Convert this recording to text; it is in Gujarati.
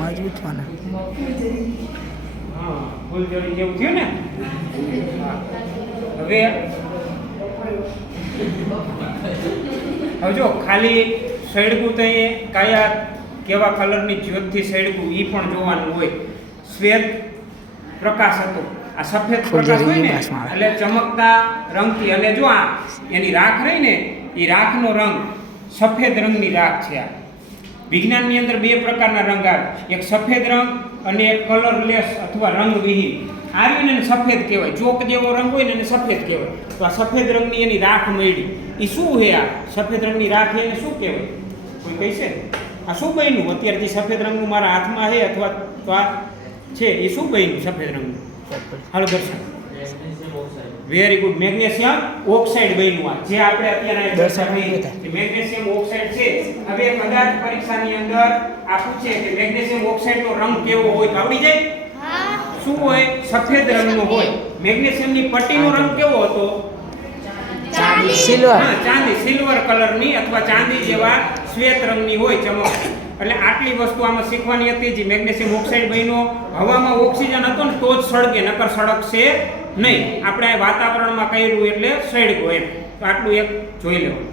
મજબૂત વાના હા ફૂલઝડી જેવું થયું ને. હવે જો ખાલી સળગું તો એ કયા કેવા કલરની જ્યોતથી સળગું એ પણ જોવાનું હોય. શ્વેત પ્રકાશ હતો, આ સફેદ પ્રકાશ હોય ને એટલે ચમકતા રંગથી, અને જો આ એની રાખ રહી ને એ રાખનો રંગ સફેદ રંગની રાખ છે. આ વિજ્ઞાનની અંદર બે પ્રકારના રંગ આવે, એક સફેદ રંગ અને એક કલરલેસ અથવા રંગવિહીન. આવીને સફેદ કહેવાય, ચોક જેવો રંગ હોય ને એને સફેદ કહેવાય. તો આ સફેદ રંગની એની રાખ મળી, એ શું છે? આ સફેદ રંગની રાખ એને શું કહેવાય? કોઈ કહેશે? આ શું બન્યું? અત્યારથી સફેદ રંગનું મારા હાથમાં છે અથવા તો આ છે, એ શું બન્યું સફેદ રંગનું? હાલો દર્શન. વેરી ગુડ, મેગ્નેશિયમ ઓક્સાઇડ બન્યું. આ જે આપણે અત્યારે મેગ્નેશિયમ ઓક્સાઇડ છે. હવે કદાચ પરીક્ષાની અંદર આ પૂછે કે મેગ્નેશિયમ ઓક્સાઇડનો રંગ કેવો હોય તો આવડી જાય? શું હોય? સફેદ રંગનો હોય. મેગ્નેશિયમની પટ્ટીનો રંગ કેવો હતો? ચાંદી, સિલ્વર. હા, ચાંદી, સિલ્વર કલરની અથવા ચાંદી જેવા શ્વેત રંગની હોય, ચમક. એટલે આટલી વસ્તુ આમાં શીખવાની હતી. જે મેગ્નેશિયમ ઓક્સાઇડ બન્યો, હવામાં ઓક્સિજન હતો ને તો જ સળગે, નકર સળગશે નહીં. આપણે વાતાવરણમાં કર્યું એટલે સળગો એમ. તો આટલું એક જોઈ લેવું.